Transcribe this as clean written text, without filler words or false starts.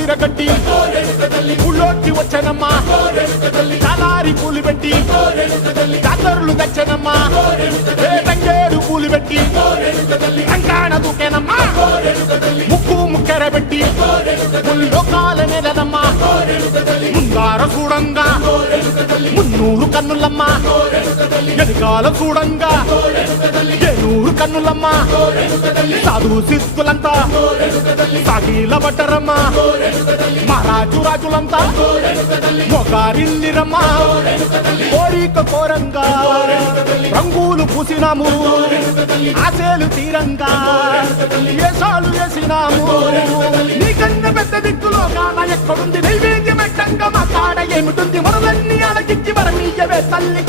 విరగట్టి ఊళ్ళోకి వచ్చనమ్మా చాలారి పూలు పెట్టి జాతరులు తెచ్చనమ్మా తంగేడు పూలు పెట్టి రంగాణ దూకేనమ్మా ముక్కు ముక్కెర పెట్టి ముల్లోకాల నెలనమ్మా ముందార చూడంగా మున్నూరు కన్నులమ్మా ఎనకాల చూడంగా ఏనూరు కన్నులమ్మా సాధు సిద్ధులంతా సాగిల పట్టరమ్మా మహారాజు రాజులంతా మొగారిల్లిరమ్మా కోరిక కోరంగా రంగులు పూసినాము ఆశలు తీరంగా ఏసాలు వేసినాము నీకన్నా పెద్ద దిక్కులో కాన ఎక్కడుంది నైవేద్యం ఎట్టంగా మా కాడ ఏమిటుంది మనలన్నీ అలకించి మరమీయవే తల్లి